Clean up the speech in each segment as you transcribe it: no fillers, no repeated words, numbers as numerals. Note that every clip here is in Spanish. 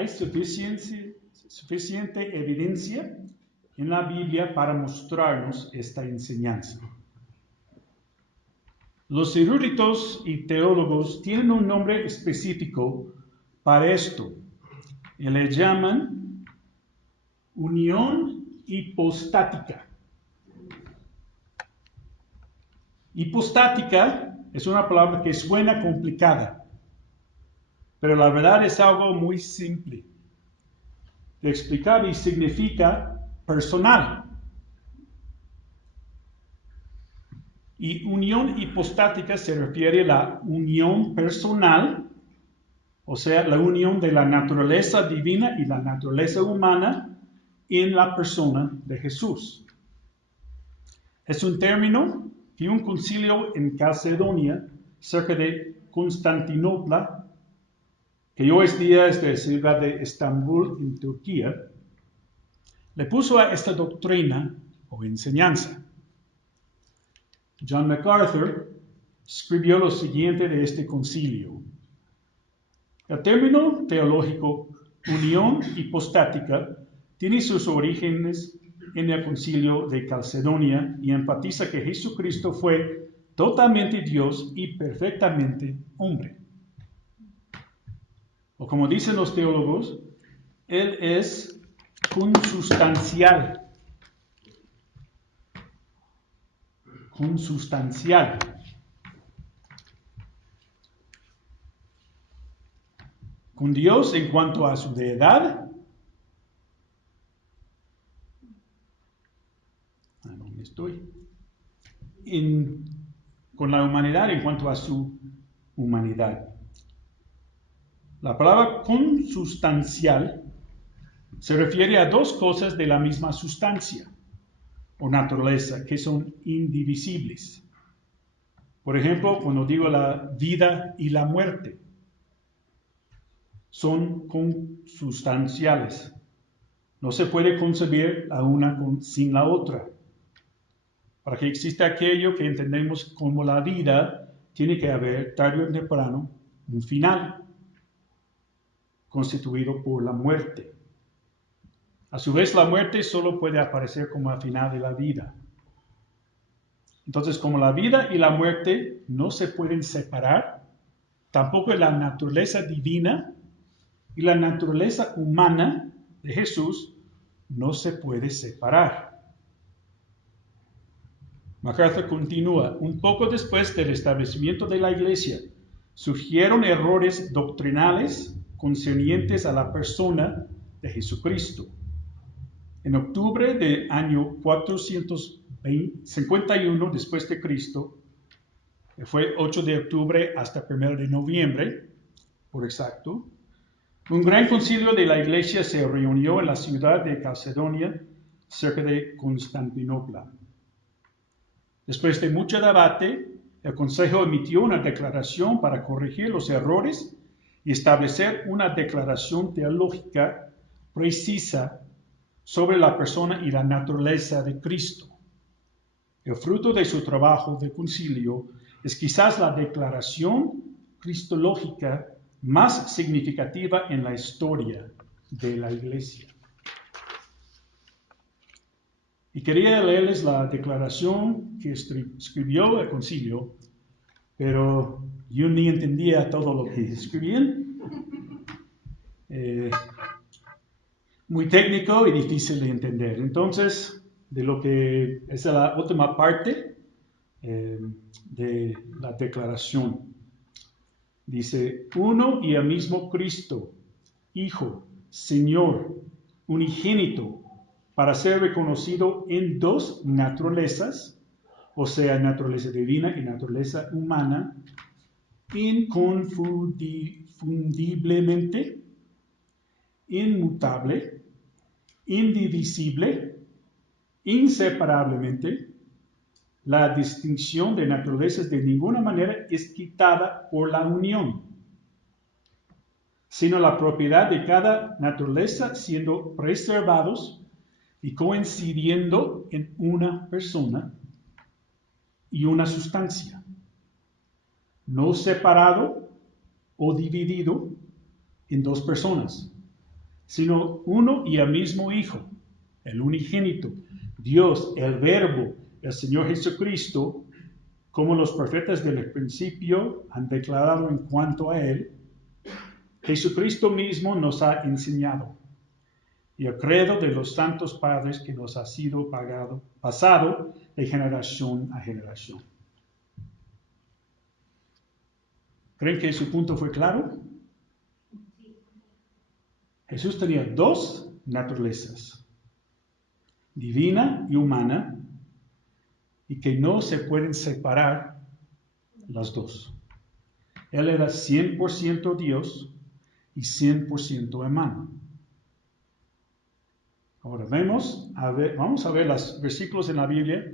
hay suficiente evidencia en la Biblia para mostrarnos esta enseñanza. Los eruditos y teólogos tienen un nombre específico para esto, y le llaman unión hipostática. Hipostática es una palabra que suena complicada, pero la verdad es algo muy simple de explicar y significa personal. Y unión hipostática se refiere a la unión personal, o sea, la unión de la naturaleza divina y la naturaleza humana en la persona de Jesús. Es un término que un concilio en Calcedonia, cerca de Constantinopla, que hoy día es de la ciudad de Estambul, en Turquía, le puso a esta doctrina o enseñanza. John MacArthur escribió lo siguiente de este concilio. El término teológico unión hipostática tiene sus orígenes en el concilio de Calcedonia y enfatiza que Jesucristo fue totalmente Dios y perfectamente hombre. O como dicen los teólogos, Él es consustancial. Consustancial. Con Dios en cuanto a su deidad. ¿Dónde estoy? Con la humanidad en cuanto a su humanidad. La palabra consustancial se refiere a dos cosas de la misma sustancia o naturaleza que son indivisibles. Por ejemplo, cuando digo la vida y la muerte, son consustanciales. No se puede concebir la una sin la otra. Para que exista aquello que entendemos como la vida, tiene que haber tarde o temprano un final, constituido por la muerte. A su vez, la muerte solo puede aparecer como al final de la vida. Entonces, como la vida y la muerte no se pueden separar, tampoco la naturaleza divina y la naturaleza humana de Jesús no se puede separar. MacArthur continúa, un poco después del establecimiento de la Iglesia, surgieron errores doctrinales concernientes a la persona de Jesucristo. En octubre del año 451 después de Cristo, fue 8 de octubre hasta 1 de noviembre, por exacto, un gran concilio de la Iglesia se reunió en la ciudad de Calcedonia, cerca de Constantinopla. Después de mucho debate, el Consejo emitió una declaración para corregir los errores y establecer una declaración teológica precisa sobre la persona y la naturaleza de Cristo. El fruto de su trabajo de concilio es quizás la declaración cristológica más significativa en la historia de la Iglesia. Y quería leerles la declaración que escribió el concilio, pero yo ni entendía todo lo que escribían. Muy técnico y difícil de entender. Entonces, de lo que es la última parte de la declaración. Dice, uno y el mismo Cristo, Hijo, Señor, unigénito, para ser reconocido en dos naturalezas, o sea, naturaleza divina y naturaleza humana, inconfundiblemente, inmutable, indivisible, inseparablemente. La distinción de naturalezas de ninguna manera es quitada por la unión, sino la propiedad de cada naturaleza siendo preservados y coincidiendo en una persona y una sustancia, no separado o dividido en dos personas, sino uno y el mismo Hijo, el unigénito, Dios, el Verbo, el Señor Jesucristo, como los profetas del principio han declarado en cuanto a Él, Jesucristo mismo nos ha enseñado. Y el credo de los santos padres que nos ha sido pasado de generación a generación. ¿Creen que su punto fue claro? Jesús tenía dos naturalezas, divina y humana, y que no se pueden separar las dos. Él era 100% Dios y 100% humano. Ahora vamos a ver los versículos en la Biblia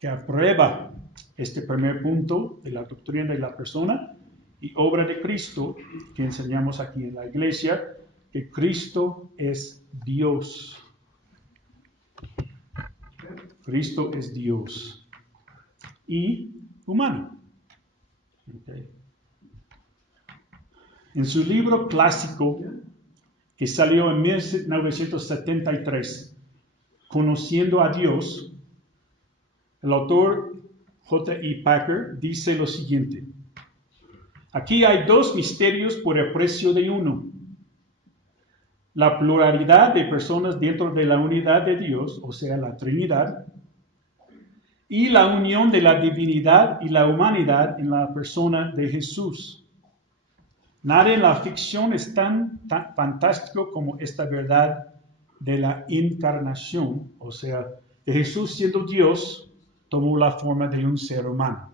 que aprueba este primer punto de la doctrina de la persona y obra de Cristo que enseñamos aquí en la iglesia, que Cristo es Dios. Cristo es Dios y humano. Okay. En su libro clásico, que salió en 1973, Conociendo a Dios, el autor J.I. Packer dice lo siguiente: aquí hay dos misterios por el precio de uno. La pluralidad de personas dentro de la unidad de Dios, o sea, la Trinidad, y la unión de la divinidad y la humanidad en la persona de Jesús. Nada en la ficción es tan fantástico como esta verdad de la encarnación, o sea, que Jesús siendo Dios tomó la forma de un ser humano.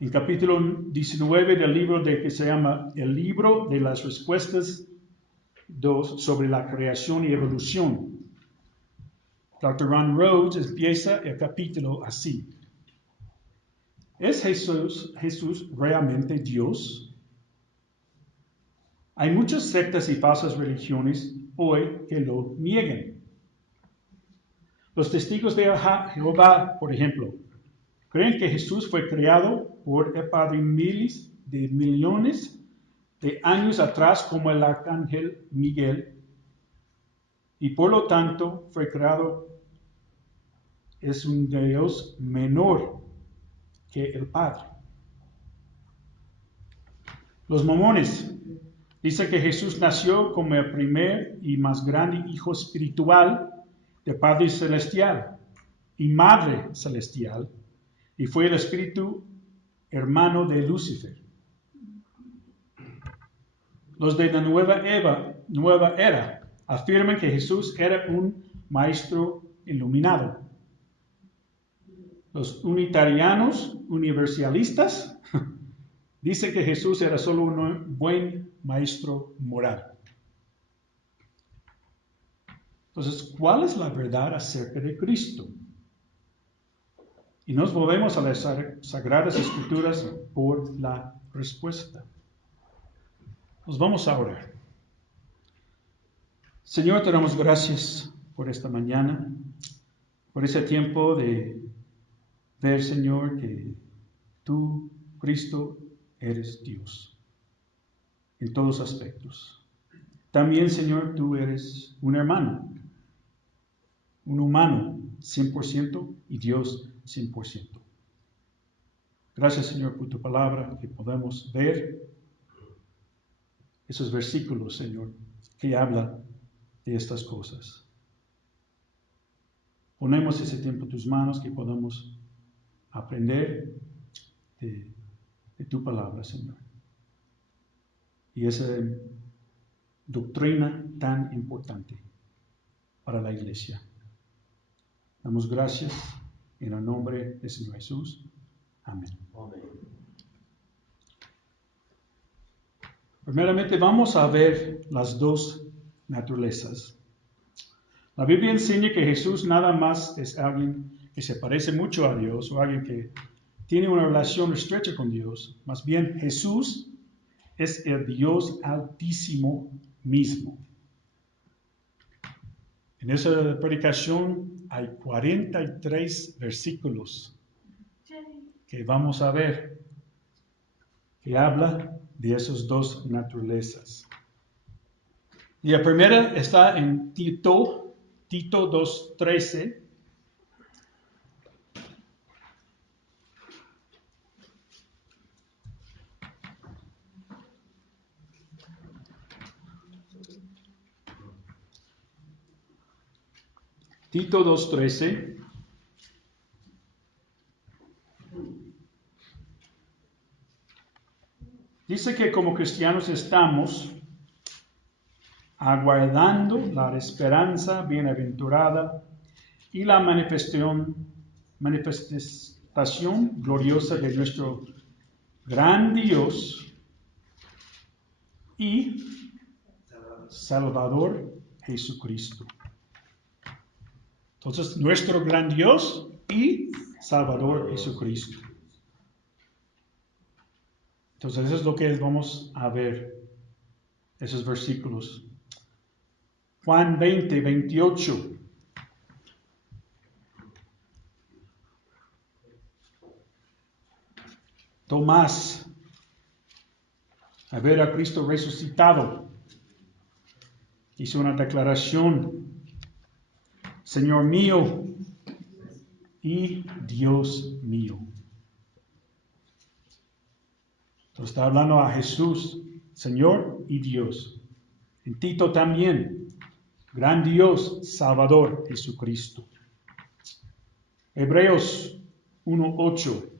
En capítulo 19 del libro que se llama El libro de las respuestas 2 sobre la creación y evolución, Dr. Ron Rhodes empieza el capítulo así: ¿es Jesús realmente Dios? Hay muchas sectas y falsas religiones hoy que lo niegan. Los testigos de Jehová, por ejemplo, creen que Jesús fue creado por el Padre miles de millones de años atrás como el arcángel Miguel, y por lo tanto fue creado, es un Dios menor que el Padre. Los mormones dicen que Jesús nació como el primer y más grande hijo espiritual del Padre Celestial y Madre Celestial, y fue el espíritu hermano de Lucifer. Los de la nueva era afirman que Jesús era un maestro iluminado. Los unitarianos universalistas dicen que Jesús era solo un buen maestro moral. Entonces, ¿cuál es la verdad acerca de Cristo? Y nos volvemos a las Sagradas Escrituras por la respuesta. Nos vamos a orar. Señor, te damos gracias por esta mañana, por ese tiempo de ver, Señor, que tú, Cristo, eres Dios en todos aspectos. También, Señor, tú eres un hermano, un humano 100% y Dios 100%. Gracias, Señor, por tu palabra, que podemos ver esos versículos, Señor, que hablan de estas cosas. Ponemos ese tiempo en tus manos, que podamos aprender de tu palabra, Señor. Y esa doctrina tan importante para la iglesia. Damos gracias en el nombre del Señor Jesús. Amén. Amén. Primeramente vamos a ver las dos naturalezas. La Biblia enseña que Jesús nada más es alguien que se parece mucho a Dios o alguien que tiene una relación estrecha con Dios. Más bien, Jesús es el Dios Altísimo mismo. En esa predicación hay 43 versículos que vamos a ver, que habla de esas dos naturalezas. Y la primera está en Tito 2:13. Tito 2:13. Dice que como cristianos estamos aguardando la esperanza bienaventurada y la manifestación gloriosa de nuestro gran Dios y Salvador Jesucristo. Entonces, nuestro gran Dios y Salvador Jesucristo. Entonces, eso es lo que vamos a ver, esos versículos. Juan 20:28. Tomás, a ver a Cristo resucitado, hizo una declaración: Señor mío y Dios mío. Entonces está hablando a Jesús, Señor y Dios. En Tito también, gran Dios, Salvador, Jesucristo. Hebreos 1:8.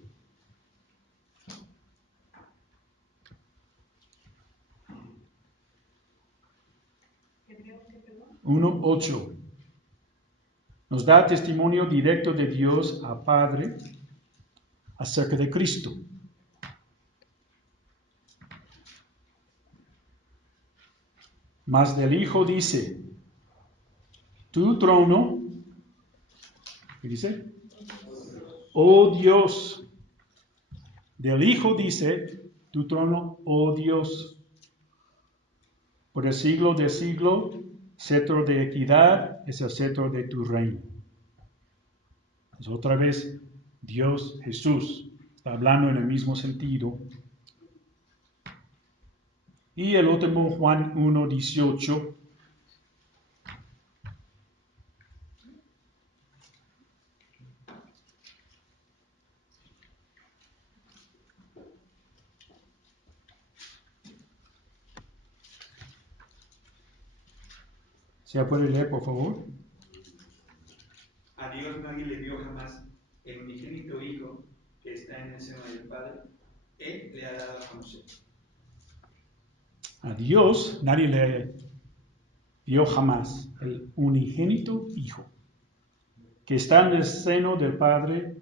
1:8. Nos da testimonio directo de Dios a Padre acerca de Cristo. Mas del Hijo dice: tu trono, ¿qué dice? Oh Dios. Del Hijo dice: tu trono, oh Dios. Por el siglo de siglo, cetro de equidad es el cetro de tu reino. Pues otra vez, Dios, Jesús, está hablando en el mismo sentido. Y el último, Juan 1:18. ¿Se puede leer, por favor? A Dios nadie le dio jamás el unigénito Hijo que está en el seno del Padre. Él le ha dado a conocer. A Dios nadie le dio jamás el unigénito Hijo que está en el seno del Padre.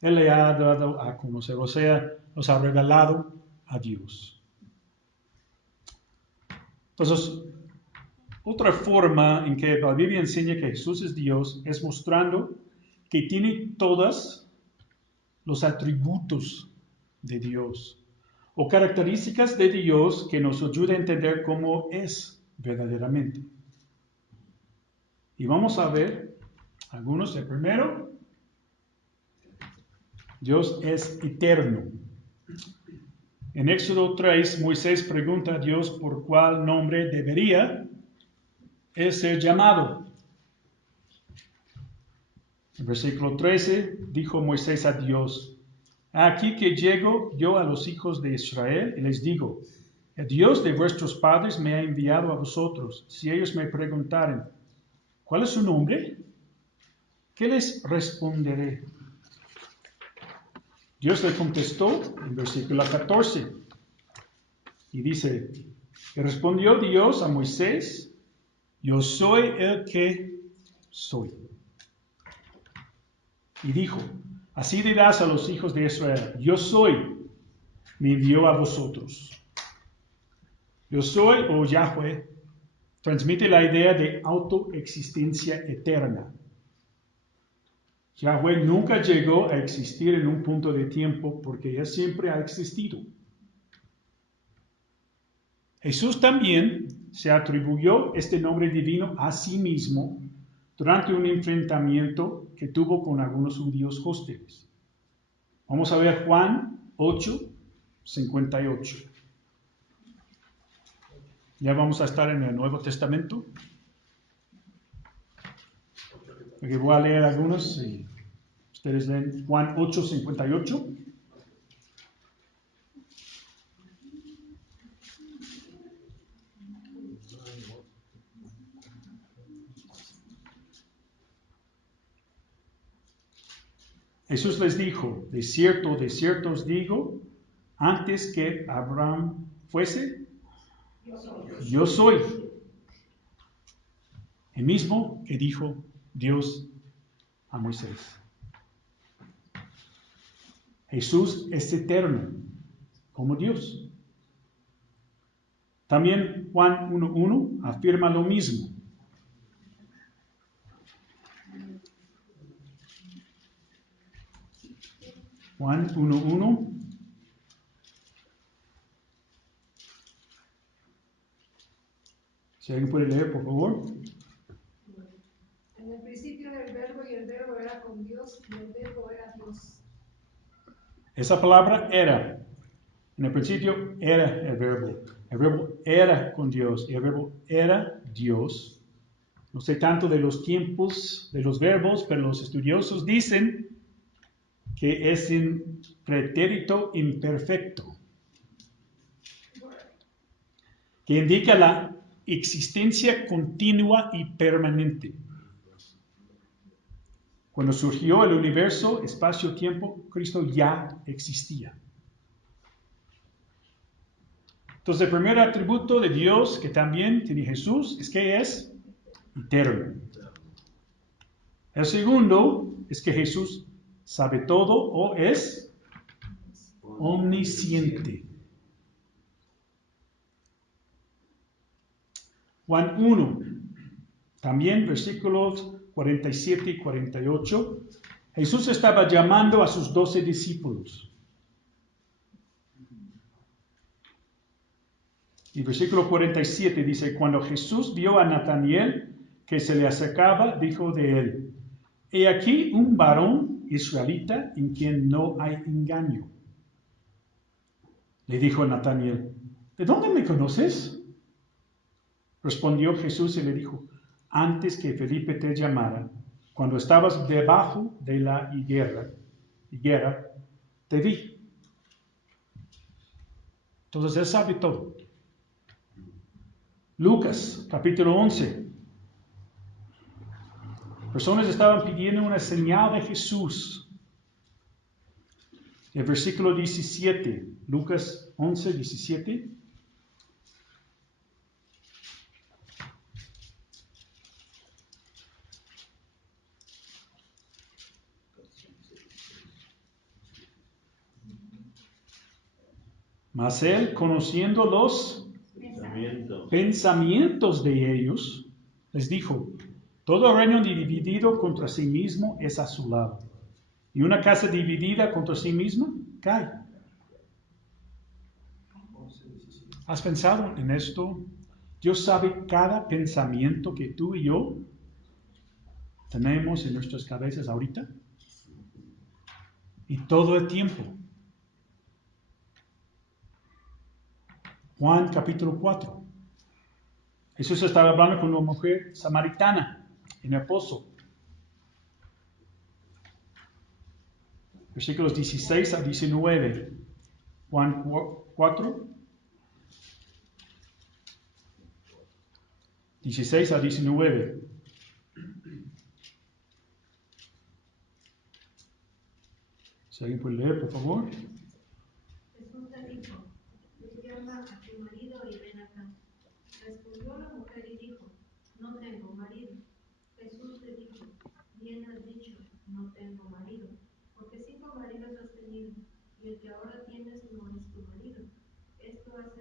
Él le ha dado a conocer, o sea, nos ha revelado a Dios. Entonces, otra forma en que la Biblia enseña que Jesús es Dios es mostrando que tiene todos los atributos de Dios o características de Dios que nos ayudan a entender cómo es verdaderamente. Y vamos a ver algunos. El primero, Dios es eterno. En Éxodo 3, Moisés pregunta a Dios por cuál nombre debería ser llamado. En versículo 13 dijo Moisés a Dios: aquí que llego yo a los hijos de Israel y les digo: el Dios de vuestros padres me ha enviado a vosotros. Si ellos me preguntaren: ¿cuál es su nombre?, ¿qué les responderé? Dios le contestó en versículo 14 y dice: y respondió Dios a Moisés: yo soy el que soy. Y dijo: así dirás a los hijos de Israel: yo soy, me envió a vosotros. Yo soy, o Yahweh, transmite la idea de autoexistencia eterna. Yahweh nunca llegó a existir en un punto de tiempo porque Él siempre ha existido. Jesús también se atribuyó este nombre divino a sí mismo durante un enfrentamiento que tuvo con algunos judíos hostiles. Vamos a ver Juan 8:58. Ya vamos a estar en el Nuevo Testamento. Porque voy a leer algunos y ustedes leen Juan 8:58. Jesús les dijo, de cierto os digo, antes que Abraham fuese, yo soy. El mismo que dijo Dios a Moisés. Jesús es eterno, como Dios. También Juan 1:1 afirma lo mismo. Juan 1:1. Si alguien puede leer, por favor. En el principio era el verbo y el verbo era con Dios y el verbo era Dios. Esa palabra era. En el principio era el verbo. El verbo era con Dios y el verbo era Dios. No sé tanto de los tiempos de los verbos, pero los estudiosos dicen que es un pretérito imperfecto, que indica la existencia continua y permanente. Cuando surgió el universo, espacio-tiempo, Cristo ya existía. Entonces, el primer atributo de Dios que también tiene Jesús es que es eterno. El segundo es que Jesús sabe todo o es omnisciente. Juan 1, también versículos 47 y 48. Jesús estaba llamando a sus 12 discípulos. Y versículo 47 dice, cuando Jesús vio a Natanael que se le acercaba, dijo de él, he aquí un varón israelita en quien no hay engaño. Le dijo a Natanael, ¿de dónde me conoces? Respondió Jesús y le dijo, antes que Felipe te llamara, cuando estabas debajo de la higuera, te vi. Entonces él sabe todo. Lucas, capítulo 11. Personas estaban pidiendo una señal de Jesús. El versículo 17, Lucas 11, 17. Mas él, conociendo los pensamientos de ellos, les dijo, todo reino dividido contra sí mismo es asolado, y una casa dividida contra sí misma cae. ¿Has pensado en esto? Dios sabe cada pensamiento que tú y yo tenemos en nuestras cabezas ahorita, y todo el tiempo. Juan capítulo 4. Jesús estaba hablando con una mujer samaritana en el pozo. Versículos 16 a 19. Juan 4. 16 a 19. Si alguien puede leer, por favor. Jesús le dijo, llama a tu marido y ven acá. Respondió la mujer y dijo, no tengo marido. Jesús le dijo, bien has dicho, no tengo marido, porque 5 maridos has tenido, y el que ahora tienes no es tu marido. Esto has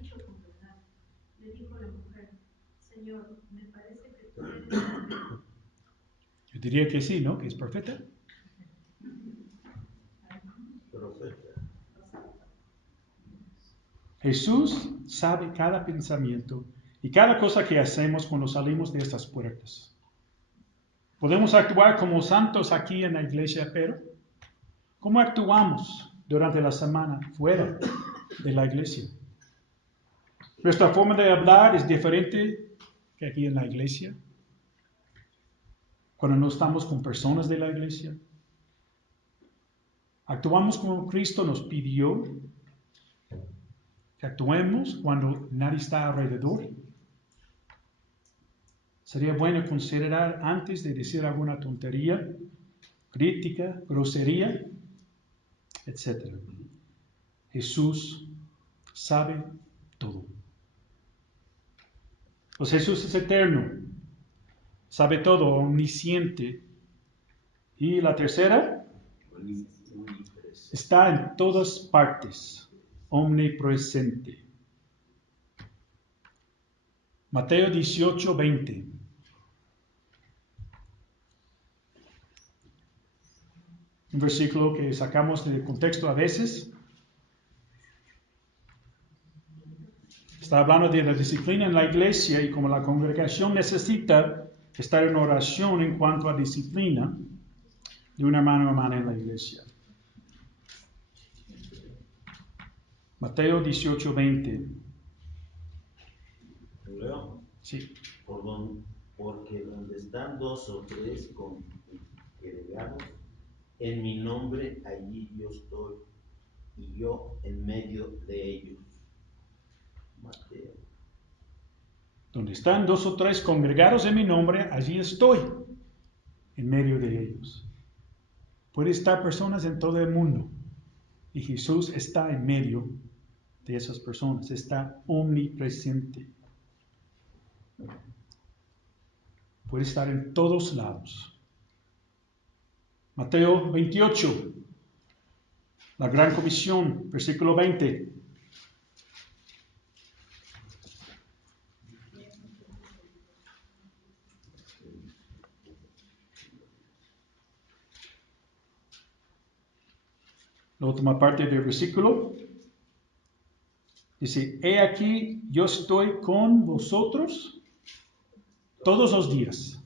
dicho con verdad. Le dijo la mujer, Señor, me parece que tú eres profeta. Yo diría que sí, ¿no? Que es profeta. Jesús sabe cada pensamiento y cada cosa que hacemos cuando salimos de estas puertas. Podemos actuar como santos aquí en la iglesia, pero ¿cómo actuamos durante la semana fuera de la iglesia? Nuestra forma de hablar es diferente que aquí en la iglesia. Cuando no estamos con personas de la iglesia. Actuamos como Cristo nos pidió que actuemos cuando nadie está alrededor. Sería bueno considerar antes de decir alguna tontería, crítica, grosería, etc. Jesús sabe todo. Pues Jesús es eterno, sabe todo, omnisciente. Y la tercera, está en todas partes, omnipresente. Mateo 18, 20. Un versículo que sacamos del contexto a veces. Está hablando de la disciplina en la iglesia y como la congregación necesita estar en oración en cuanto a disciplina de una mano a mano en la iglesia. Mateo 18, 20. ¿Leo? Sí. Porque donde están dos o tres congregados en mi nombre, allí yo estoy, y yo en medio de ellos. Mateo. Donde están dos o tres congregados en mi nombre, allí estoy, en medio de ellos. Puede estar personas en todo el mundo, y Jesús está en medio de esas personas, está omnipresente. Puede estar en todos lados. Mateo 28, la gran comisión, versículo 20. La última parte del versículo dice, he aquí yo estoy con vosotros todos los días,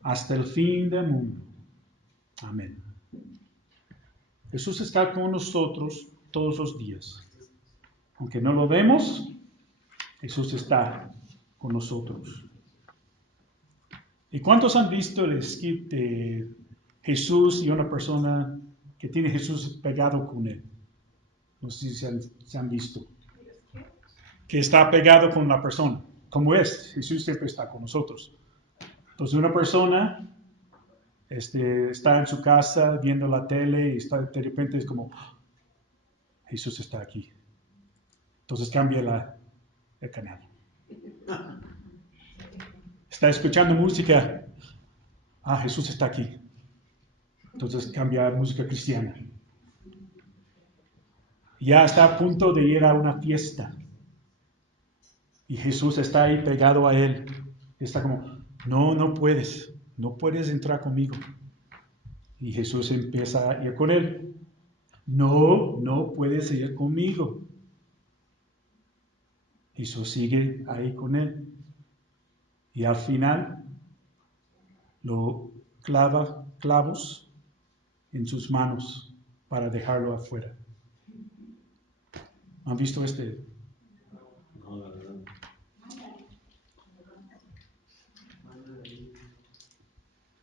hasta el fin del mundo. Amén. Jesús está con nosotros todos los días. Aunque no lo vemos, Jesús está con nosotros. ¿Y cuántos han visto el skit de Jesús y una persona que tiene Jesús pegado con él? No sé si se han visto. Que está pegado con la persona. Como es, Jesús siempre está con nosotros. Entonces una persona está en su casa viendo la tele y de repente es como, Jesús está aquí. Entonces cambia el canal. Está escuchando música. Jesús está aquí. Entonces cambia a música cristiana. Ya está a punto de ir a una fiesta. Y Jesús está ahí pegado a él. Está como, no puedes entrar conmigo. Y Jesús empieza a ir con él. No puedes ir conmigo. Jesús sigue ahí con él. Y al final lo clava clavos en sus manos para dejarlo afuera. ¿Han visto este? No, la verdad.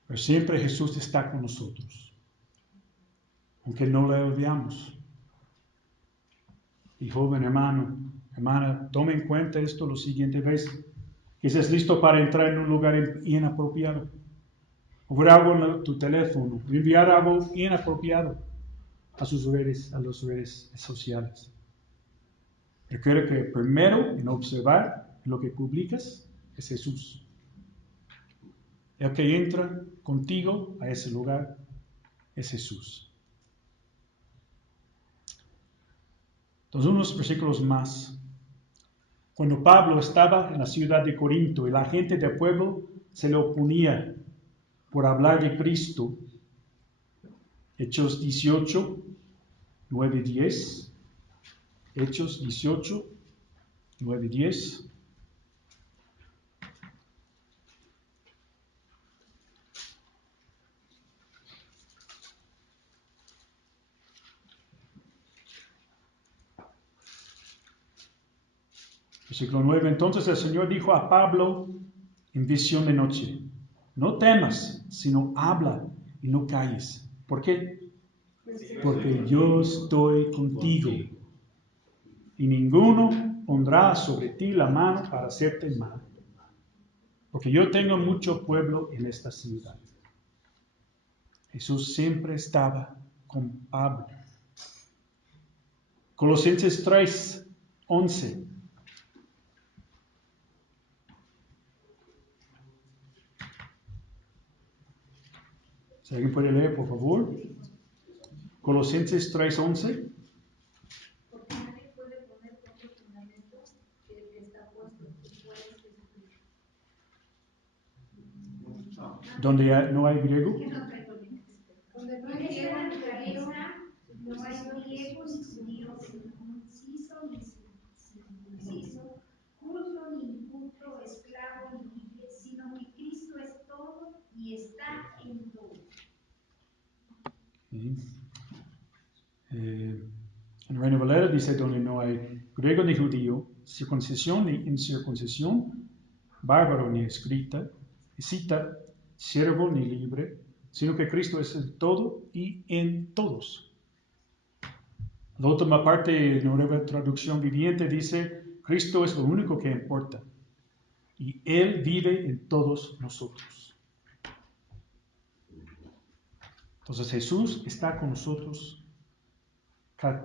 Pero siempre Jesús está con nosotros, aunque no le odiamos. Y joven hermano, hermana, tome en cuenta esto la siguiente vez, que estés listo para entrar en un lugar inapropiado, o ver algo en tu teléfono, o enviar algo inapropiado a las redes sociales. Recuerda que primero en observar lo que publicas es Jesús. El que entra contigo a ese lugar es Jesús. Entonces, unos versículos más. Cuando Pablo estaba en la ciudad de Corinto y la gente del pueblo se le oponía por hablar de Cristo, Hechos 18, 9, 10. Hechos 18, 9, 10. Versículo 9. Entonces el Señor dijo a Pablo en visión de noche: no temas, sino habla y no calles. ¿Por qué? Porque yo estoy contigo y ninguno pondrá sobre ti la mano para hacerte mal. Porque yo tengo mucho pueblo en esta ciudad. Jesús siempre estaba con Pablo. Colosenses 3, 11. Si alguien puede leer, por favor. Colosenses 3, 11. Porque nadie puede poner otro fundamento que el que está puesto, que fuera Jesucristo. Donde no hay griego. Que no traigo bien. Donde no En hay esta griego ni judío, naturaleza no hay griego ni judío, inciso ni circunciso, judío ni inculto, esclavo ni libre, sino que Cristo es todo y está en todo. Sí. En Reina Valera dice: donde no hay griego ni judío, circuncisión ni incircuncisión, bárbaro ni escrita, escita, siervo ni libre, sino que Cristo es el todo y en todos. La última parte, nueva traducción viviente, dice: Cristo es lo único que importa y Él vive en todos nosotros. Entonces Jesús está con nosotros,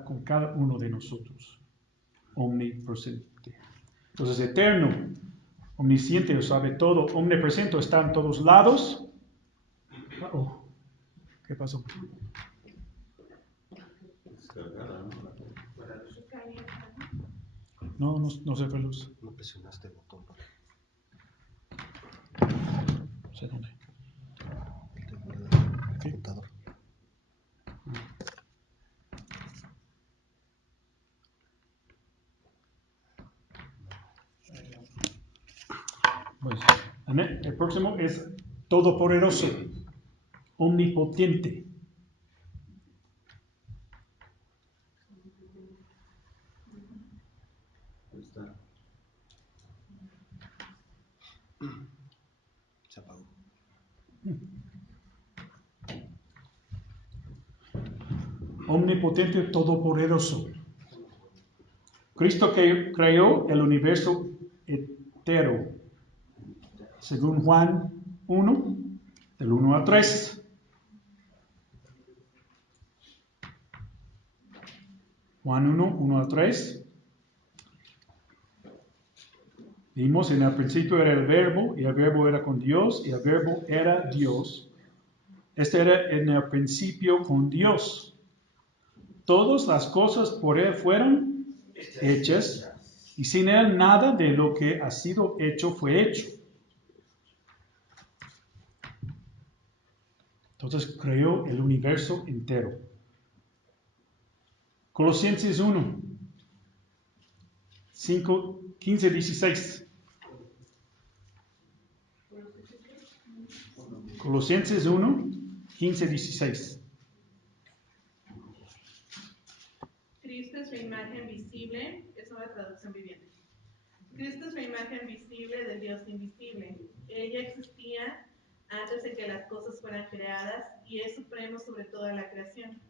con cada uno de nosotros, omnipresente. Entonces, eterno, omnisciente, lo sabe todo, omnipresente, está en todos lados. Oh, ¿qué pasó? No se fue luz. No presionaste el botón. No sé dónde. El computador. Pues, el próximo es todopoderoso, omnipotente. Ahí está. Se apagó. Omnipotente, todopoderoso. Cristo que creó el universo entero, según Juan 1, del 1 al 3. Juan 1, 1 al 3. Vimos: en el principio era el verbo, y el verbo era con Dios, y el verbo era Dios. Este era en el principio con Dios. Todas las cosas por Él fueron hechas, y sin Él nada de lo que ha sido hecho fue hecho. Entonces creó el universo entero. Colosenses 1, 5, 15, 16. Colosenses 1, 15, 16. Cristo es su imagen visible, es una traducción viviente. Cristo es la imagen visible del Dios invisible. Ella existía antes de que las cosas fueran creadas y es supremo sobre toda la creación,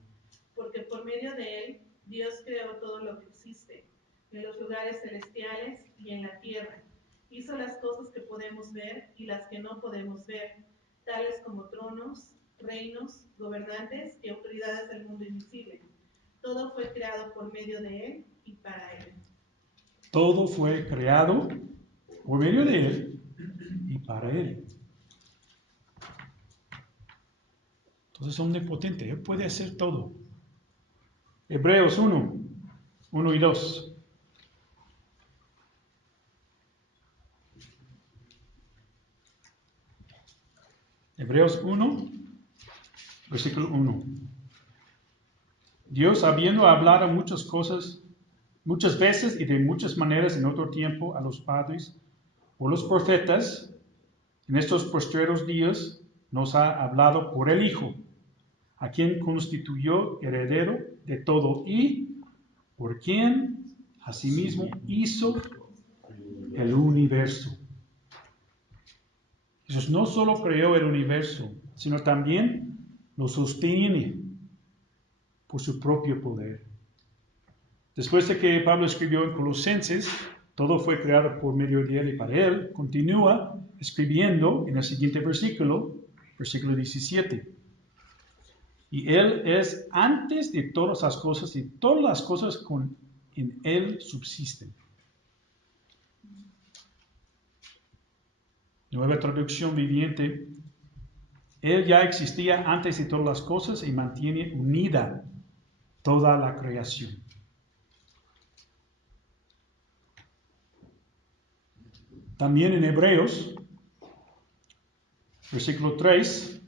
porque por medio de Él Dios creó todo lo que existe, en los lugares celestiales y en la tierra. Hizo las cosas que podemos ver y las que no podemos ver, tales como tronos, reinos, gobernantes y autoridades del mundo invisible. Todo fue creado por medio de Él y para Él. Todo fue creado por medio de Él y para Él. Entonces es omnipotente, Él puede hacer todo. Hebreos 1, 1 y 2. Hebreos 1, versículo 1. Dios, habiendo hablado muchas veces y de muchas maneras en otro tiempo a los padres por los profetas, en estos postreros días nos ha hablado por el Hijo, a quien constituyó heredero de todo y por quien asimismo hizo el universo. Jesús no solo creó el universo, sino también lo sostiene por su propio poder. Después de que Pablo escribió en Colosenses, todo fue creado por medio de él y para él, continúa escribiendo en el siguiente versículo, versículo 17. Y él es antes de todas las cosas y todas las cosas en él subsisten. Nueva traducción viviente. Él ya existía antes de todas las cosas y mantiene unida toda la creación. También en Hebreos, versículo 3,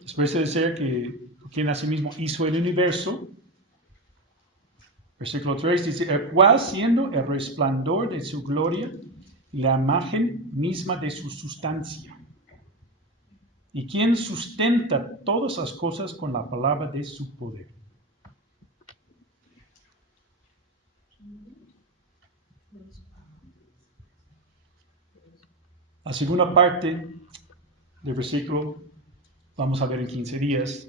después de decir que quien asimismo hizo el universo, versículo 3 dice, el cual siendo el resplandor de su gloria, la imagen misma de su sustancia, y quien sustenta todas las cosas con la palabra de su poder. La segunda parte del versículo vamos a ver en 15 días,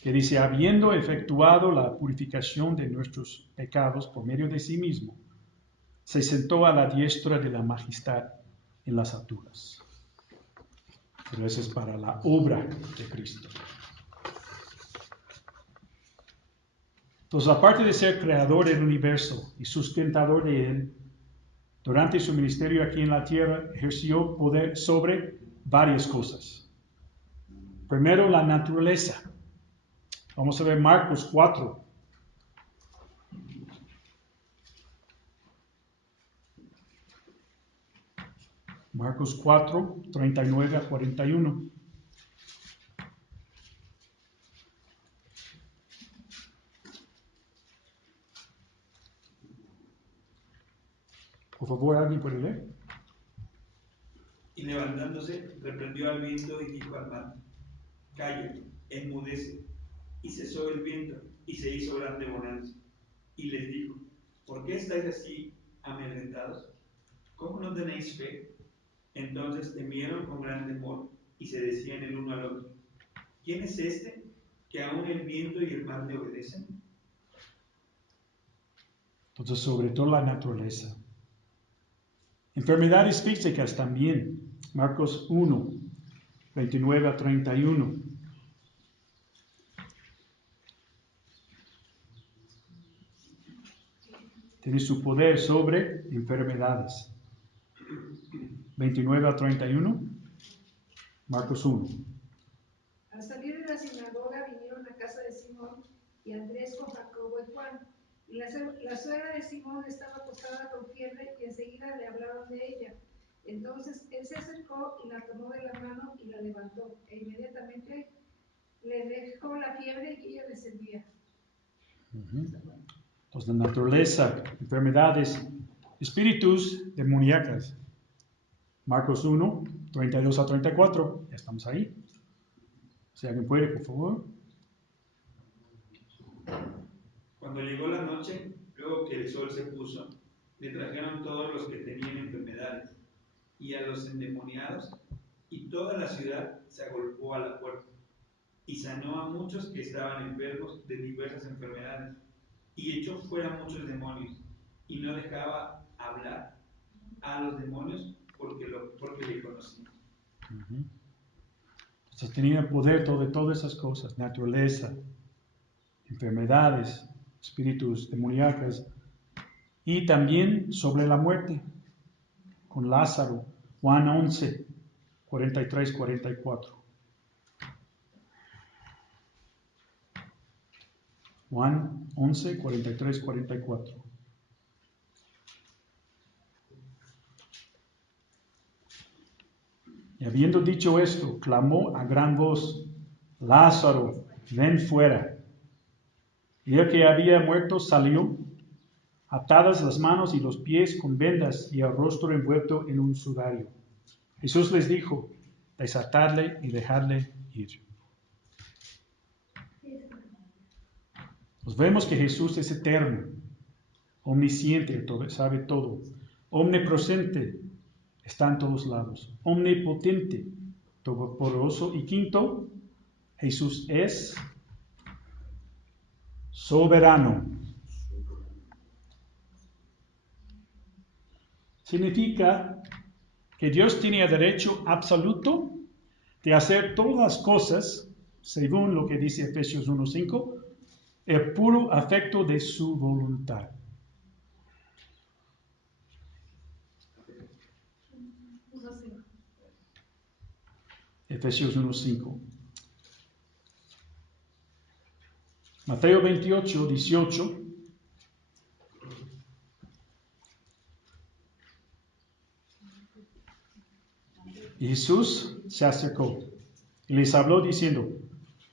que dice, habiendo efectuado la purificación de nuestros pecados por medio de sí mismo, se sentó a la diestra de la majestad en las alturas. Pero eso es para la obra de Cristo. Entonces, aparte de ser creador del universo y sustentador de él, durante su ministerio aquí en la tierra ejerció poder sobre varias cosas. Primero, la naturaleza. Vamos a ver Marcos 4. Marcos 4, 39 a 41. Por favor, ¿alguien puede leer? Y levantándose, reprendió al viento y dijo al mar, calla, enmudece. Y cesó el viento, y se hizo grande bonanza. Y les dijo, ¿por qué estáis así amedrentados? ¿Cómo no tenéis fe? Entonces temieron con gran temor, y se decían el uno al otro, ¿quién es este, que aún el viento y el mar le obedecen? Entonces, sobre todo la naturaleza. Enfermedades físicas también. Marcos 1, 29 a 31. Tiene su poder sobre enfermedades. 29 a 31. Marcos 1. Al salir de la sinagoga vinieron a casa de Simón y Andrés con Jacobo y Juan. Y la suegra de Simón estaba acostada con fiebre y enseguida le hablaron de ella. Entonces él se acercó y la tomó de la mano y la levantó. E inmediatamente le dejó la fiebre y ella le servía. Entonces, la naturaleza, enfermedades, espíritus demoníacas. Marcos 1, 32 a 34. Ya estamos ahí. Si alguien puede, por favor. Cuando llegó la noche, luego que el sol se puso, le trajeron todos los que tenían enfermedades y a los endemoniados, y toda la ciudad se agolpó a la puerta, y sanó a muchos que estaban enfermos de diversas enfermedades, y echó fuera muchos demonios, y no dejaba hablar a los demonios porque le conocían. Entonces tenía poder sobre todas esas cosas, naturaleza, enfermedades, espíritus demoníacos, y también sobre la muerte, con Lázaro, Juan 11, 43, 44. Juan 11, 43, 44. Y habiendo dicho esto, clamó a gran voz, Lázaro, ven fuera. Y el que había muerto salió, atadas las manos y los pies con vendas y el rostro envuelto en un sudario. Jesús les dijo, desatadle y dejadle ir. Nos vemos que Jesús es eterno. omnisciente, sabe todo, omnipresente, está en todos lados, omnipotente, todopoderoso. Y quinto, Jesús es soberano. Significa que Dios tiene el derecho absoluto de hacer todas las cosas, según lo que dice Efesios 1:5, el puro afecto de su voluntad. Efesios 1:5. Mateo 28:18. Y Jesús se acercó y les habló diciendo: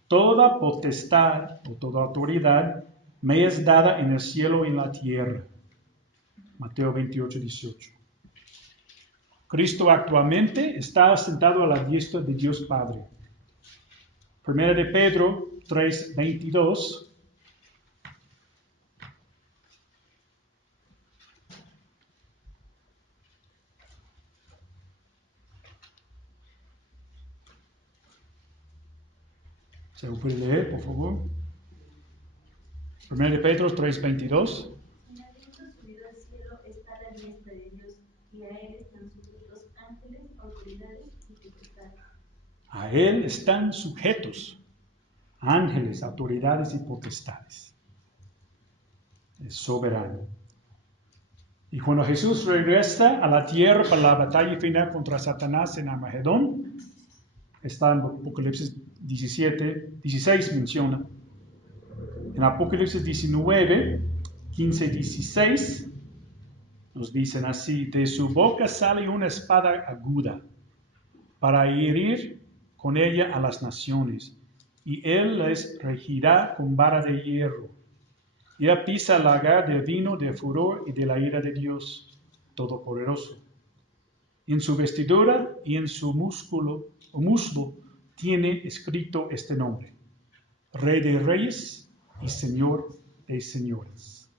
toda potestad o toda autoridad me es dada en el cielo y en la tierra. Mateo 28:18. Cristo actualmente está sentado a la diestra de Dios Padre. Primera de Pedro 3:22. ¿Se lo puede leer, por favor? Primera de Pedro 3:22. En habiendo subido al cielo está a la diestra de Dios, y a él están sujetos ángeles, autoridades y potestades. A él están sujetos ángeles, autoridades y potestades. Es soberano. Y cuando Jesús regresa a la tierra para la batalla final contra Satanás en Armagedón, está en Apocalipsis 16 menciona. En Apocalipsis 19, 15 y 16 nos dicen así: de su boca sale una espada aguda para herir con ella a las naciones, y él les regirá con vara de hierro. Ella pisa el lagar del vino del furor y de la ira de Dios Todopoderoso. En su vestidura y en su muslo tiene escrito este nombre: Rey de Reyes y Señor de Señores.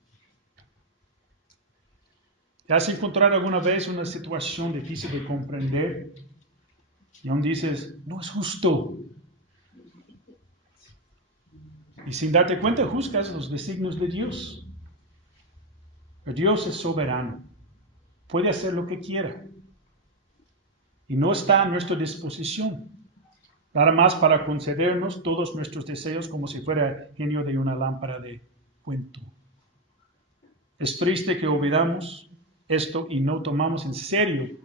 ¿Te has encontrado alguna vez una situación difícil de comprender y aún dices, no es justo? Y sin darte cuenta juzgas los designios de Dios. Pero Dios es soberano, puede hacer lo que quiera y no está a nuestra disposición, nada más para concedernos todos nuestros deseos como si fuera genio de una lámpara de cuento. Es triste que olvidamos esto y no tomamos en serio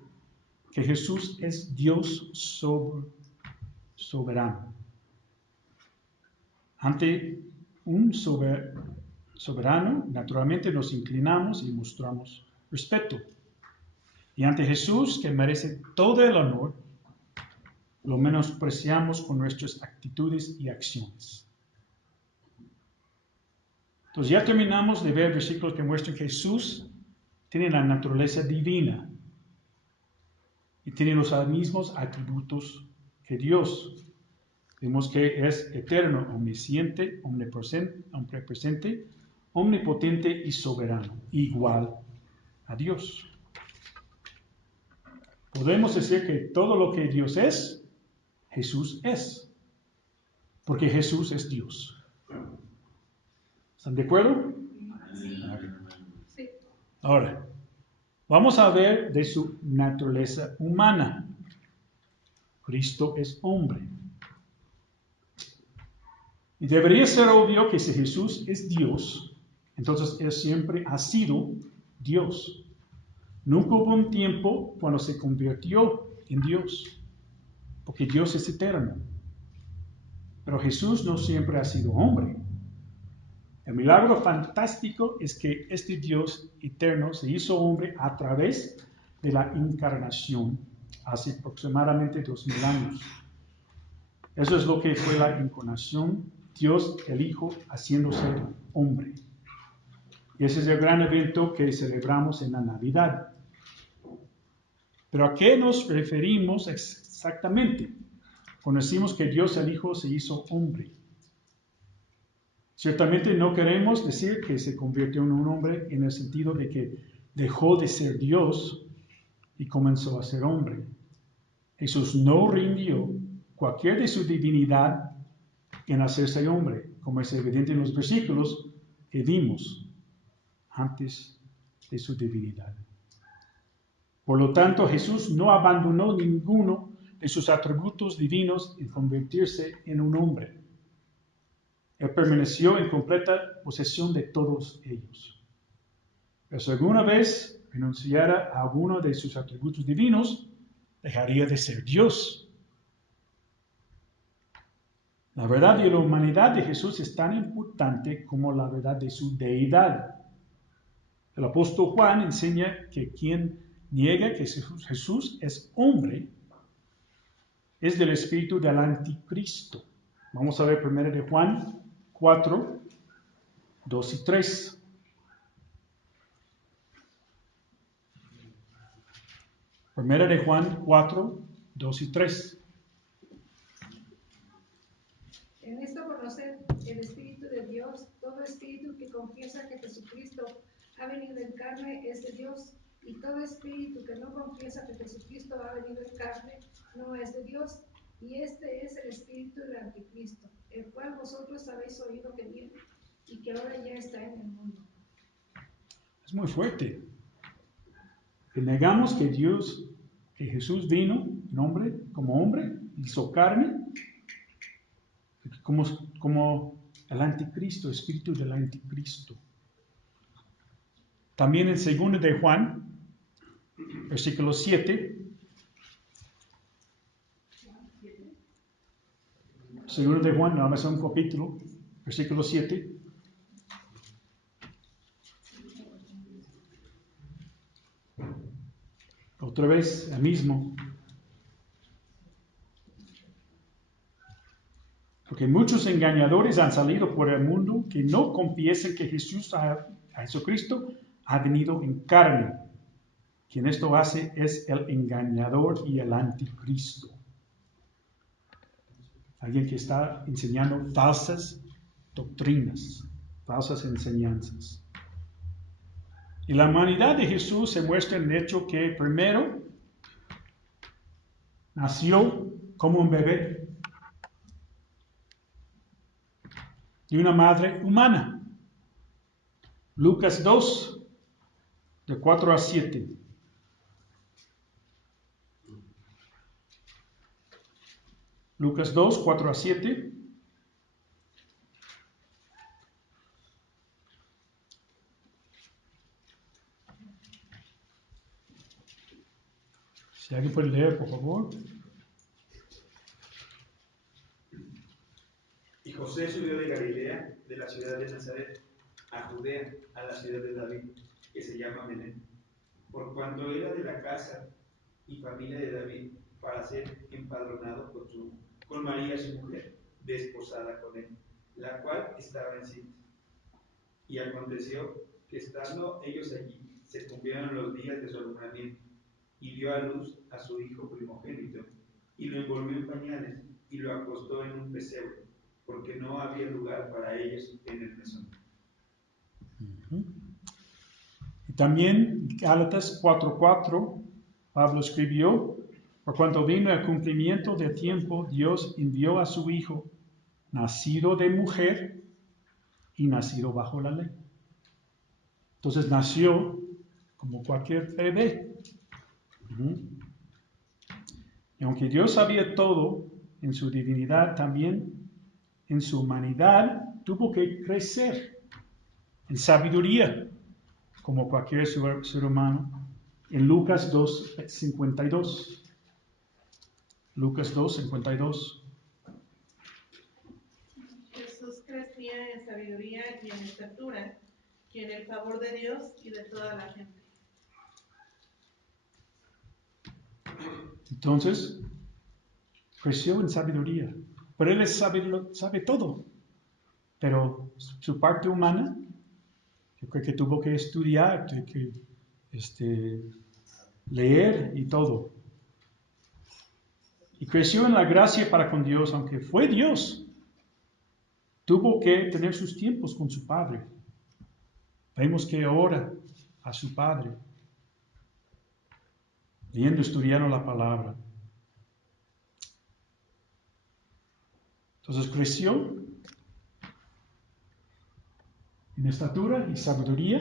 que Jesús es Dios soberano. Ante un soberano, naturalmente nos inclinamos y mostramos respeto. Y ante Jesús, que merece todo el honor, lo menospreciamos con nuestras actitudes y acciones. Entonces ya terminamos de ver versículos que muestran que Jesús tiene la naturaleza divina y tiene los mismos atributos que Dios. Vemos que es eterno, omnisciente, omnipresente, omnipotente y soberano, igual a Dios. Podemos decir que todo lo que Dios es, Jesús es, porque Jesús es Dios. ¿Están de acuerdo? Sí. Ahora, vamos a ver de su naturaleza humana. Cristo es hombre. Y debería ser obvio que si Jesús es Dios, entonces Él siempre ha sido Dios. Nunca hubo un tiempo cuando se convirtió en Dios, porque Dios es eterno. Pero Jesús no siempre ha sido hombre. El milagro fantástico es que este Dios eterno se hizo hombre a través de la encarnación hace aproximadamente 2000 años. Eso es lo que fue la encarnación, Dios el Hijo haciéndose hombre. Y ese es el gran evento que celebramos en la Navidad. Pero ¿a qué nos referimos exactamente cuando decimos que Dios el Hijo se hizo hombre? Ciertamente no queremos decir que se convirtió en un hombre en el sentido de que dejó de ser Dios y comenzó a ser hombre. Jesús no rindió cualquier de su divinidad en hacerse hombre, como es evidente en los versículos que vimos antes de su divinidad. Por lo tanto, Jesús no abandonó ninguno de sus atributos divinos en convertirse en un hombre. Él permaneció en completa posesión de todos ellos. Pero si alguna vez renunciara a alguno de sus atributos divinos, dejaría de ser Dios. La verdad de la humanidad de Jesús es tan importante como la verdad de su deidad. El apóstol Juan enseña que quien niega que Jesús es hombre es del espíritu del anticristo. Vamos a ver 1 de Juan 4, 2 y 3. Primera de Juan 4, 2 y 3. En esto conocer el Espíritu de Dios, todo espíritu que confiesa que Jesucristo ha venido en carne es de Dios, y todo espíritu que no confiesa que Jesucristo ha venido en carne no es de Dios. Y este es el espíritu del anticristo, el cual vosotros habéis oído que viene y que ahora ya está en el mundo. Es muy fuerte. Que negamos que Jesús vino en hombre, hizo carne, como el anticristo, espíritu del anticristo. También en 2 de Juan, versículo 7. 2 de Juan, nada más un capítulo, versículo 7. Otra vez, el mismo. Porque muchos engañadores han salido por el mundo que no confiesen que Jesucristo ha venido en carne. Quien esto hace es el engañador y el anticristo. Alguien que está enseñando falsas doctrinas, falsas enseñanzas. Y la humanidad de Jesús se muestra en el hecho que primero nació como un bebé de una madre humana. Lucas 2, de 4 a 7. Lucas 2, 4 a 7. Si alguien puede leer, por favor. Y José subió de Galilea, de la ciudad de Nazaret, a Judea, a la ciudad de David, que se llama Belén, por cuanto era de la casa y familia de David, para ser empadronado con María su mujer, desposada con él, la cual estaba encinta. Y aconteció que estando ellos allí, se cumplieron los días de su alumbramiento, y dio a luz a su hijo primogénito, y lo envolvió en pañales, y lo acostó en un pesebre, porque no había lugar para ellos en el mesón. Y también Gálatas 4:4, Pablo escribió: por cuanto vino el cumplimiento del tiempo, Dios envió a su Hijo, nacido de mujer y nacido bajo la ley. Entonces nació como cualquier bebé. Y aunque Dios sabía todo en su divinidad, también en su humanidad tuvo que crecer en sabiduría, como cualquier ser humano. En Lucas 2:52. Lucas 2:52. Jesús crecía en sabiduría y en estatura, y en el favor de Dios y de toda la gente. Entonces, creció en sabiduría. Pero Él sabe todo. Pero su parte humana, yo creo que tuvo que estudiar, leer y todo. Y creció en la gracia para con Dios, aunque fue Dios. tuvo que tener sus tiempos con su padre. Vemos que ora a su padre, leyendo, estudiando la palabra. Entonces creció en estatura y sabiduría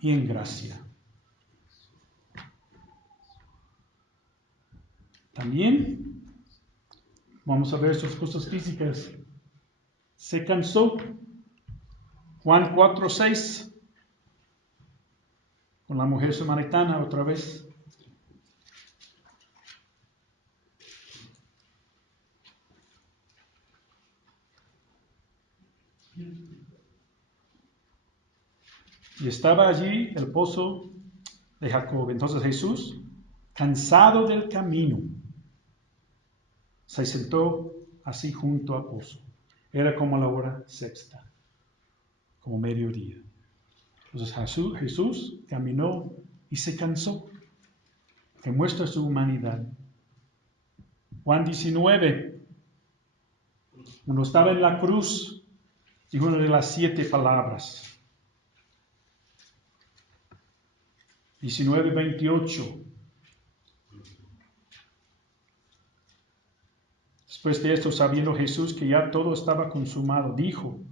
y en gracia. También vamos a ver sus cosas físicas. Se cansó. Juan 4:6. Con la mujer samaritana otra vez. Y estaba allí el pozo de Jacob. Entonces Jesús, cansado del camino, se sentó así junto al pozo. Era como la hora sexta, como mediodía. Entonces Jesús caminó y se cansó, que muestra su humanidad. Juan 19, cuando estaba en la cruz, dijo una de las 7 palabras. 19:28. Después de esto, sabiendo Jesús que ya todo estaba consumado, dijo,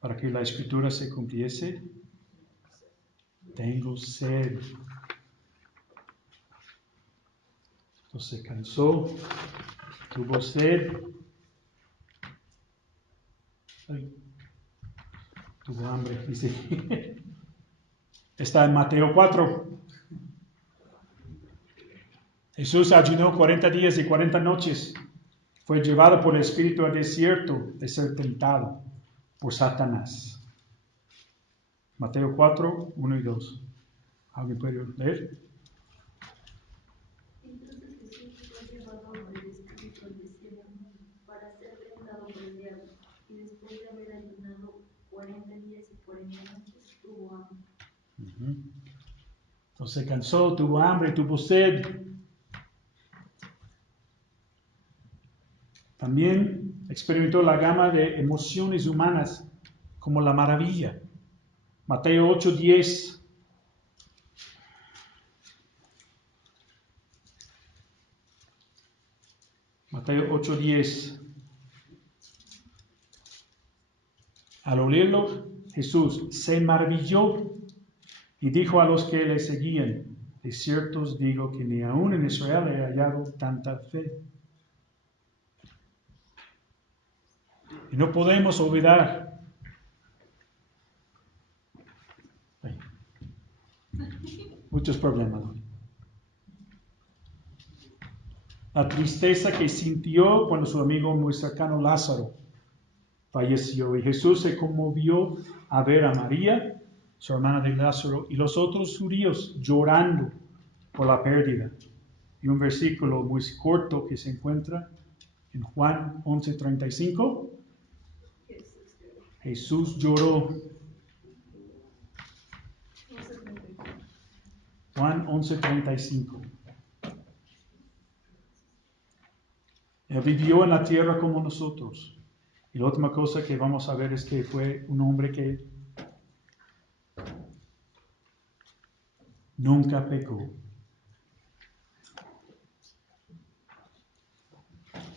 para que la escritura se cumpliese, tengo sed. Entonces se cansó, tuvo sed, tuvo hambre, dice. Está en Mateo 4. Jesús ayunó 40 días y 40 noches. Fue llevado por el Espíritu al desierto de ser tentado por Satanás. Mateo 4, 1 y 2. ¿Alguien puede leer? Entonces Jesús fue llevado por el Espíritu al desierto para ser tentado por el diablo, y después de haber ayunado 40 días y 40 noches, tuvo hambre. Entonces se cansó, tuvo hambre, tuvo sed. También experimentó la gama de emociones humanas como la maravilla. Mateo 8:10. Mateo 8:10. Al oírlo, Jesús se maravilló y dijo a los que le seguían, de cierto os digo que ni aún en Israel he hallado tanta fe. Y no podemos olvidar muchos problemas. La tristeza que sintió cuando su amigo muy cercano Lázaro falleció. Y Jesús se conmovió a ver a María, su hermana de Lázaro, y los otros judíos llorando por la pérdida. Y un versículo muy corto que se encuentra en Juan 11:35. Jesús lloró. Juan 11:35. Él vivió en la tierra como nosotros. Y la última cosa que vamos a ver es que fue un hombre que nunca pecó.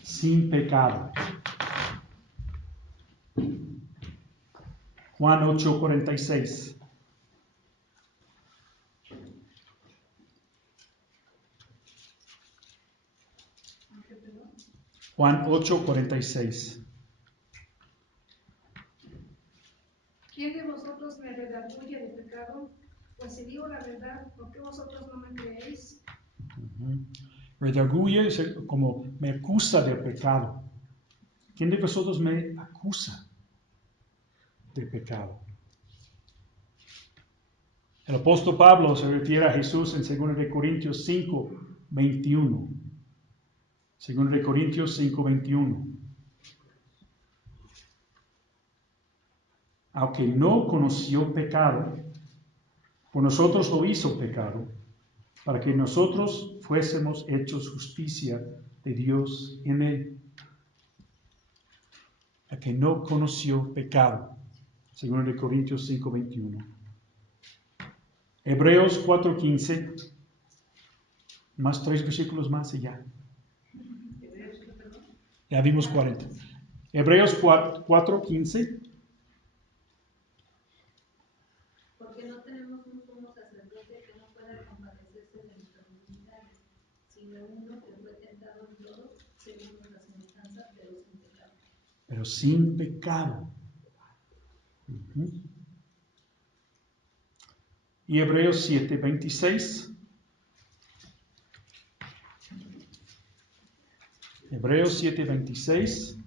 Sin pecado. Juan 8:46. Juan 8:46. ¿Quién de vosotros me redarguye de pecado? Pues si digo la verdad, ¿por qué vosotros no me creéis? Redarguye es como me acusa del pecado. ¿Quién de vosotros me acusa de pecado? El apóstol Pablo se refiere a Jesús en 2 Corintios 5:21. 2 Corintios 5:21. Aunque no conoció pecado, por nosotros lo hizo pecado, para que nosotros fuésemos hechos justicia de Dios en él. el que no conoció pecado. 2 Corintios 5:21. Hebreos 4:15. Más 3 versículos más y ya. Ya vimos 40. Hebreos 4:15. Porque no tenemos un sumo sacerdote que no pueda compadecerse de nuestras debilidades, sino uno que fue tentado en todo, según nuestra semejanza, pero sin pecado. Pero sin pecado. Y Hebreos 7:26. Hebreos 7:26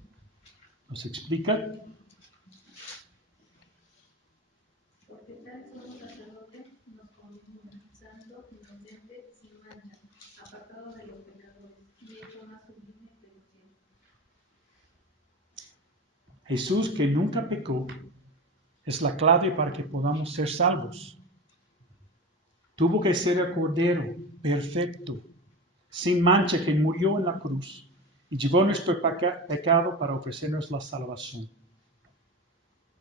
nos explica. Porque tal sumo sacerdote nos conviene, santo, inocente, sin mancha, apartado de los pecadores, y hecho más sublime que los cielos. Jesús, que nunca pecó, es la clave para que podamos ser salvos. Tuvo que ser el Cordero perfecto, sin mancha, que murió en la cruz y llevó nuestro pecado para ofrecernos la salvación.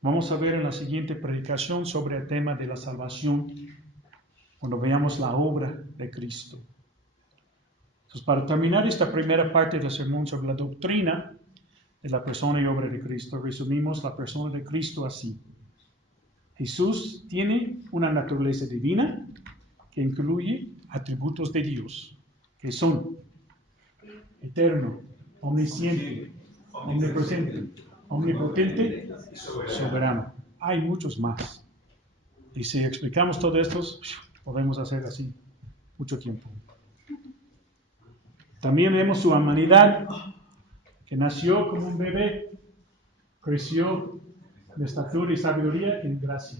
Vamos a ver en la siguiente predicación sobre el tema de la salvación, cuando veamos la obra de Cristo. Entonces, para terminar esta primera parte del sermón sobre la doctrina de la persona y obra de Cristo, resumimos la persona de Cristo así. Jesús tiene una naturaleza divina que incluye atributos de Dios, que son eterno, omnisciente, omnipresente, omnipotente, soberano. Hay muchos más. Y si explicamos todo esto, podemos hacer así mucho tiempo. También vemos su humanidad, que nació como un bebé, creció de estatura y sabiduría en gracia.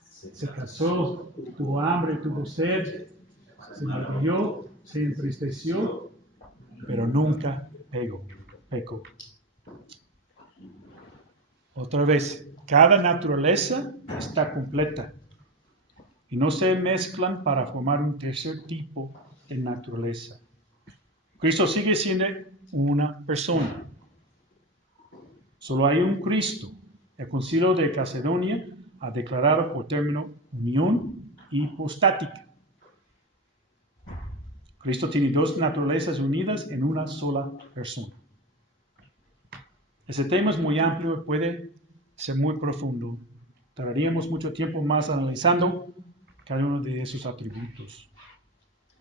Se casó, tuvo hambre, tuvo sed, se maravilló, se entristeció, pero nunca pecó. Otra vez, cada naturaleza está completa y no se mezclan para formar un tercer tipo de naturaleza. Cristo sigue siendo una persona. Solo hay un Cristo. El Concilio de Calcedonia ha declarado por término unión hipostática. Cristo tiene dos naturalezas unidas en una sola persona. Ese tema es muy amplio y puede ser muy profundo. Tardaríamos mucho tiempo más analizando cada uno de esos atributos.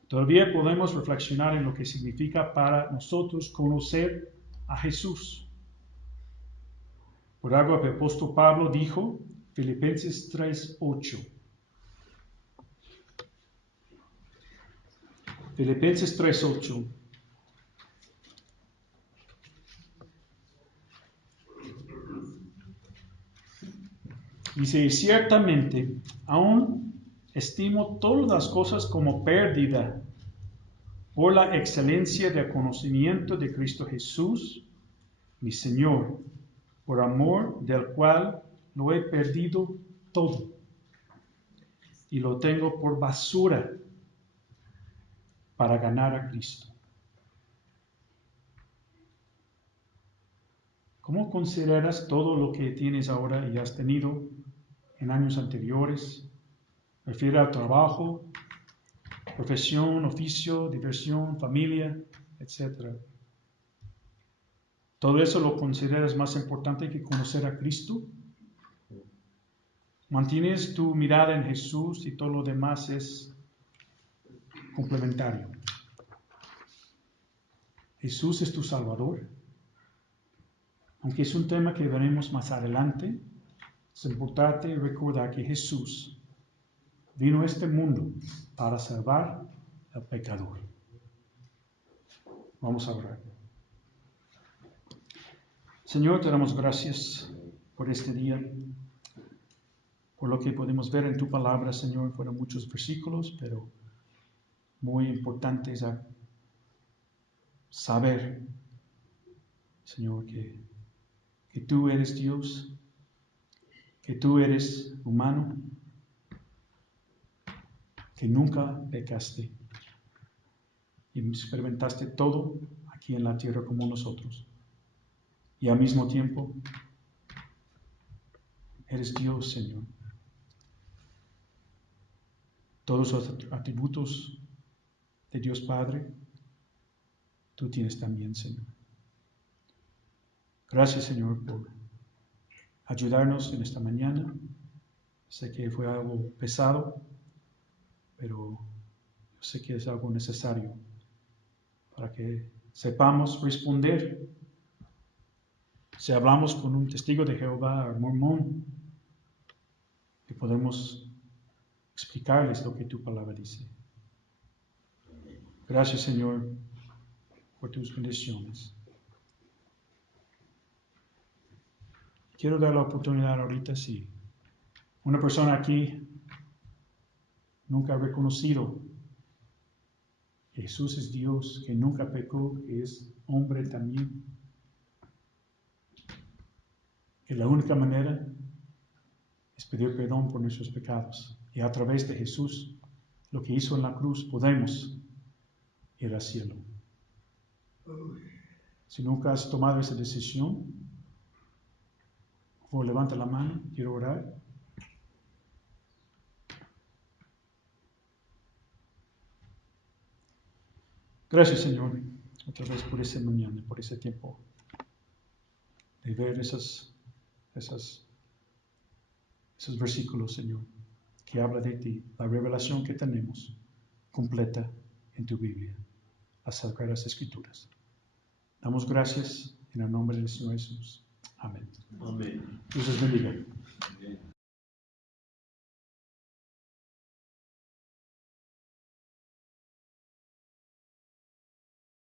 Todavía podemos reflexionar en lo que significa para nosotros conocer a Jesús. Por algo el apóstol Pablo dijo, Filipenses 3:8. Filipenses 3:8. Dice, ciertamente, aún estimo todas las cosas como pérdida por la excelencia del conocimiento de Cristo Jesús, mi Señor, por amor del cual lo he perdido todo y lo tengo por basura para ganar a Cristo. ¿Cómo consideras todo lo que tienes ahora y has tenido en años anteriores? Refiere al trabajo, profesión, oficio, diversión, familia, etc. ¿Todo eso lo consideras más importante que conocer a Cristo? ¿Mantienes tu mirada en Jesús y todo lo demás es complementario? Jesús es tu Salvador. Aunque es un tema que veremos más adelante, es importante recordar que Jesús vino a este mundo para salvar al pecador. Vamos a orar. Señor, te damos gracias por este día, por lo que podemos ver en tu palabra, Señor. Fueron muchos versículos, pero muy importantes a saber, Señor, que tú eres Dios, que tú eres humano, que nunca pecaste y experimentaste todo aquí en la tierra como nosotros. Y al mismo tiempo, eres Dios, Señor. Todos los atributos de Dios Padre, tú tienes también, Señor. Gracias, Señor, por ayudarnos en esta mañana. Sé que fue algo pesado, pero yo sé que es algo necesario para que sepamos responder. Si hablamos con un testigo de Jehová o mormón, que podemos explicarles lo que tu palabra dice. Gracias, Señor, por tus bendiciones. Quiero dar la oportunidad ahorita, si una persona aquí nunca ha reconocido que Jesús es Dios, que nunca pecó, que es hombre también, que la única manera es pedir perdón por nuestros pecados. Y a través de Jesús, lo que hizo en la cruz, podemos ir al cielo. Si nunca has tomado esa decisión, por favor, levanta la mano, quiero orar. Gracias, Señor, otra vez por esa mañana, por ese tiempo de ver esos versículos, Señor, que habla de ti, la revelación que tenemos completa en tu Biblia, las Sagradas Escrituras. Damos gracias en el nombre del Señor Jesús. Amén. Amén. Dios les bendiga.